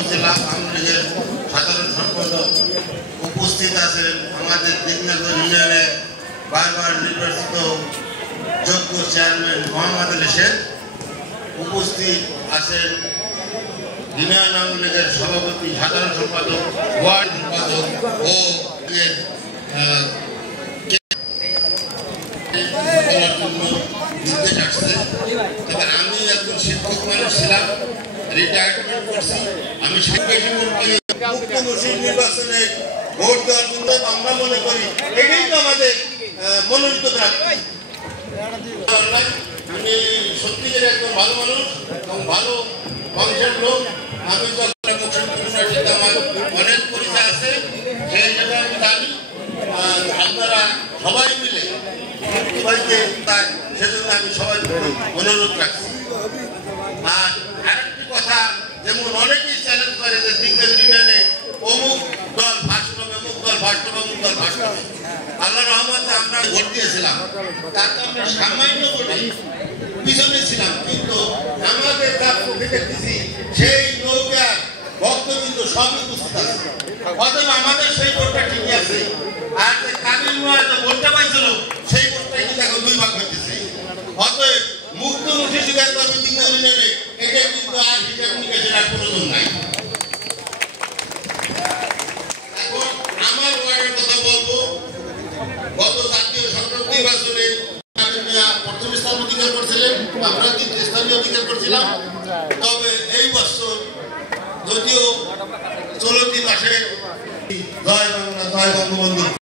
উপজেলা আওয়ামী লীগের সাধারণ সম্পাদক উপস্থিত আছেন আমাদের দিকনগর ইউনিয়নে বারবার নির্বাচিত যোগ্য চেয়ারম্যান মোহাম্মদ আলী শেখ, উপস্থিত আছেন ইউনিয়ন আওয়ামী লীগের সভাপতি সাধারণ সম্পাদক ওয়ার্ড সম্পাদক ও নির্দেশ আসছে। তবে আমি একজন শিক্ষক মানুষ ছিলাম, রিটায়ারমেন্ট করছি। আমি নির্বাচনে ভোট দেওয়ার জন্য আমরা মনে করি এটাই তো আমাদের মনোনীত প্রার্থী। আমি সত্যিকার একজন ভালো মানুষ এবং ভালো বংশের লোক। আমি আমার অনেক পরিচয় আছে, সেই জায়গায় আমি জানি আপনারা সবাই মিলে তাই সেজন্য আমি সবাই অনুরোধ রাখছি। আর আরেকটি কথা, যেমন অনেকেই চ্যালেঞ্জ করে যে দিকনগর ইউনিয়নে অমুক দল ফার্স্ট হবে, অমুক দল ফার্স্ট হবে, অমুক দল ফার্স্ট হবে। আল্লাহ রহমতে আমরা ভোট দিয়েছিলাম, তাতে আমরা সামান্য ভোটে পিছনে ছিলাম, কিন্তু আমাদের যা চোখে দেখতেছি সেই নৌকার ভক্তবৃন্দ সবই উপস্থিত আছে। অতএব আমাদের সেই ভোটটা ঠিকই আছে। আর যে কাবিল যে ভোটটা পাইছিল সেই ভোটটা কিন্তু এখন দুই ভাগ হইতেছে। অতএব মুক্তমুখী স্বীকার করবে দিকনগর ইউনিয়নে, এটা কিন্তু আর হিসাব নিকাশের আর প্রয়োজন নাই। এখন আমার ওয়ার্ডের কথা বলবো। গত জাতীয় সংসদ নির্বাচনে প্রথম স্থান অধিকার করছিলেন, আমরা তৃতীয় স্থানীয় অধিকার করছিলাম। তবে এই বছর যদিও চলতি মাসে জয় বাংলা জয় বঙ্গবন্ধু